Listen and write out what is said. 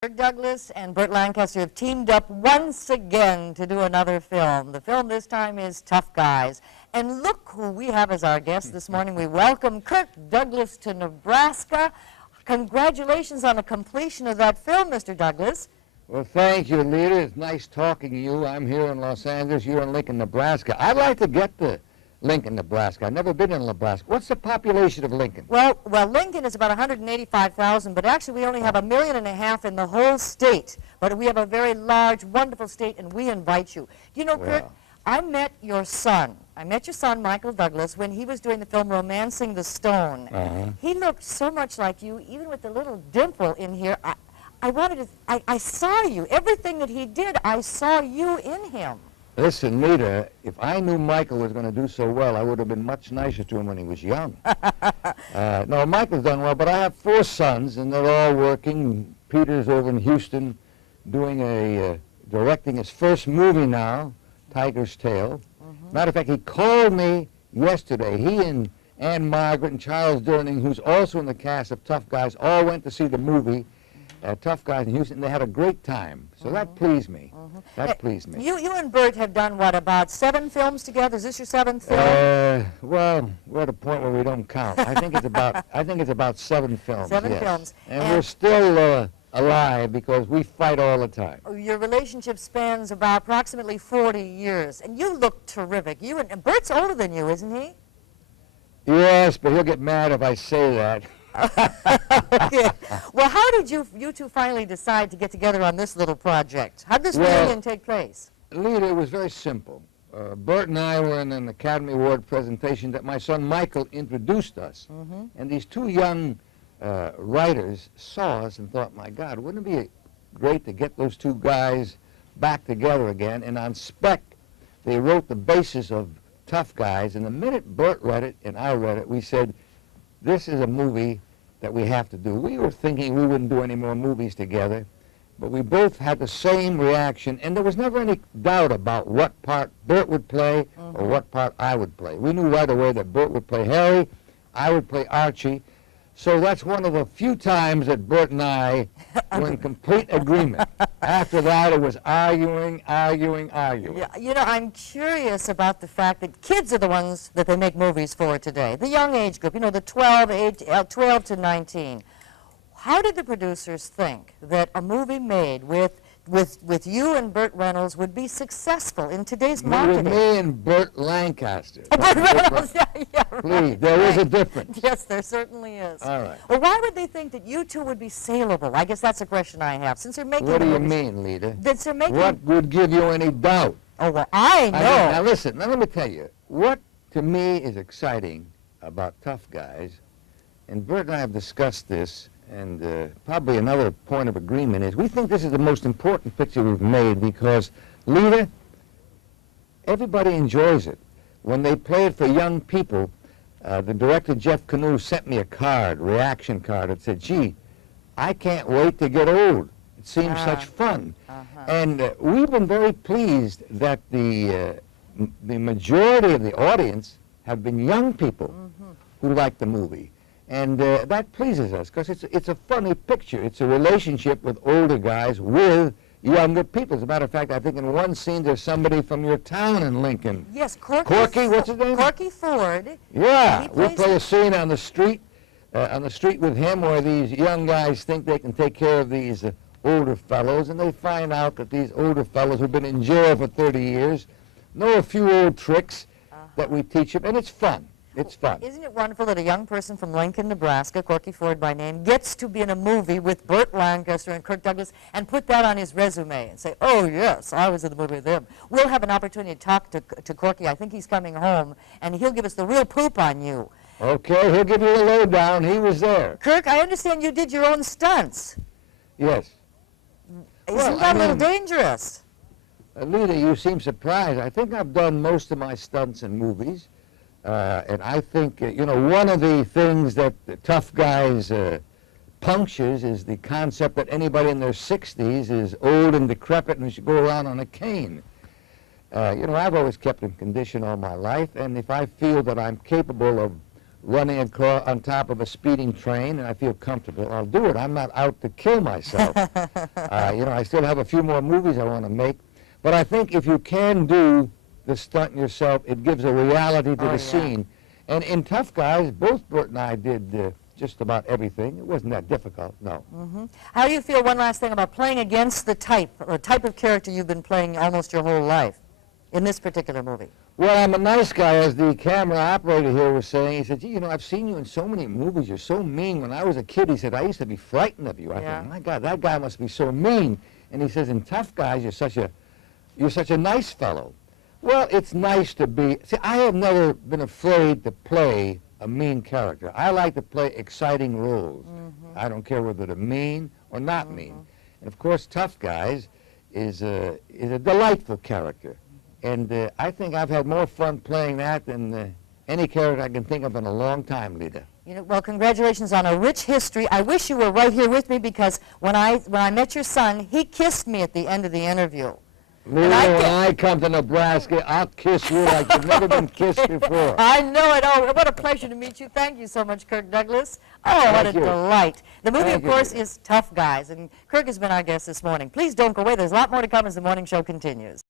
Kirk Douglas and Burt Lancaster have teamed up once again to do another film. The film this time is Tough Guys. And look who we have as our guest this morning. We welcome Kirk Douglas to Nebraska. Congratulations on the completion of that film, Mr. Douglas. Well, thank you, Leta. It's nice talking to you. I'm here in Los Angeles. You're in Lincoln, Nebraska. I'd like to get to Lincoln, Nebraska. I've never been in Nebraska. What's the population of Lincoln? Well, Lincoln is about 185,000, but actually we only have 1.5 million in the whole state. But we have a very large, wonderful state, and we invite you. Do you know, Kirk, I met your son. I met your son, Michael Douglas, when he was doing the film Romancing the Stone. He looked so much like you, even with the little dimple in here. I saw you. Everything that he did, I saw you in him. Listen, Leta, if I knew Michael was going to do so well, I would have been much nicer to him when he was young. No, Michael's done well, but I have 4 sons, and they're all working. Peter's over in Houston directing his first movie now, Tiger's Tail. Matter of fact, he called me yesterday. He and Ann Margaret and Charles Durning, who's also in the cast of Tough Guys, all went to see the movie Tough Guys in Houston. They had a great time, so that pleased me. That pleased me. You and Burt have done, what, about 7 films together? Is this your 7th film? Well, we're at a point where we don't count. I think it's about 7 films. 7 yes. films. And we're still alive because we fight all the time. Your relationship spans about approximately 40 years, and you look terrific. You and Burt's older than you, isn't he? Yes, but he'll get mad if I say that. Okay. Well, how did you two finally decide to get together on this little project? How did this reunion take place? Leta, it was very simple. Burt and I were in an Academy Award presentation that my son Michael introduced us. And these 2 young writers saw us and thought, my God, wouldn't it be great to get those 2 guys back together again? And on spec, they wrote the basis of Tough Guys. And the minute Burt read it and I read it, we said, this is a movie that we have to do. We were thinking we wouldn't do any more movies together, but we both had the same reaction, and there was never any doubt about what part Burt would play or what part I would play. We knew right away that Burt would play Harry, I would play Archie. So that's one of the few times that Burt and I were in complete agreement. After that, it was arguing. Yeah, you know, I'm curious about the fact that kids are the ones that they make movies for today. The young age group, you know, the 12 to 19. How did the producers think that a movie made with you and Burt Reynolds would be successful in today's marketing? With me and Burt Lancaster. Burt Reynolds, yeah, right. Please, there is a difference. Yes, there certainly is. All right. Well, why would they think that you two would be saleable? I guess that's a question I have. Since they're making What do you movies, mean, Leta? Since they're making, What would give you any doubt? Oh, well, I know. Now listen, now let me tell you, what to me is exciting about Tough Guys, and Burt and I have discussed this, and probably another point of agreement is we think this is the most important picture we've made because, Leta, everybody enjoys it. When they play it for young people, the director, Jeff Canoe, sent me a reaction card, that said, gee, I can't wait to get old. It seems such fun. And we've been very pleased that the majority of the audience have been young people who like the movie. And that pleases us because it's a funny picture. It's a relationship with older guys with younger people. As a matter of fact, I think in one scene there's somebody from your town in Lincoln. Yes, Corky. Corky, what's his name? Corky Ford. Yeah, we play a scene on the street with him where these young guys think they can take care of these older fellows, and they find out that these older fellows who've been in jail for 30 years know a few old tricks that we teach them, and it's fun. It's fun. Isn't it wonderful that a young person from Lincoln, Nebraska, Corky Ford by name, gets to be in a movie with Burt Lancaster and Kirk Douglas and put that on his resume and say, oh, yes, I was in the movie with them. We'll have an opportunity to talk to Corky. I think he's coming home, and he'll give us the real poop on you. Okay, he'll give you the lowdown. He was there. Kirk, I understand you did your own stunts. Yes. Isn't that a little dangerous? Leta, you seem surprised. I think I've done most of my stunts in movies. And I think, you know, one of the things that the Tough Guys punctures is the concept that anybody in their 60s is old and decrepit and should go around on a cane. You know, I've always kept in condition all my life, and if I feel that I'm capable of running on top of a speeding train and I feel comfortable, I'll do it. I'm not out to kill myself. You know, I still have a few more movies I want to make. But I think if you can do the stunt yourself, it gives a reality to the scene. And in Tough Guys, both Bert and I did just about everything. It wasn't that difficult, no. How do you feel, one last thing, about playing against the type of character you've been playing almost your whole life in this particular movie? Well, I'm a nice guy, as the camera operator here was saying. He said, gee, you know, I've seen you in so many movies. You're so mean. When I was a kid, he said, I used to be frightened of you. I thought, my God, that guy must be so mean. And he says, in Tough Guys, you're such a nice fellow. Well, it's nice to be. See, I have never been afraid to play a mean character. I like to play exciting roles. I don't care whether they're mean or not mean. And of course, Tough Guys is a delightful character. And I think I've had more fun playing that than any character I can think of in a long time, Leta. You know, well, congratulations on a rich history. I wish you were right here with me, because when I met your son, he kissed me at the end of the interview. Leta, when I come to Nebraska, I'll kiss you like you've never been kissed before. I know it. Oh, what a pleasure to meet you. Thank you so much, Kirk Douglas. Oh, what a delight. The movie, of course, is Tough Guys, and Kirk has been our guest this morning. Please don't go away. There's a lot more to come as the morning show continues.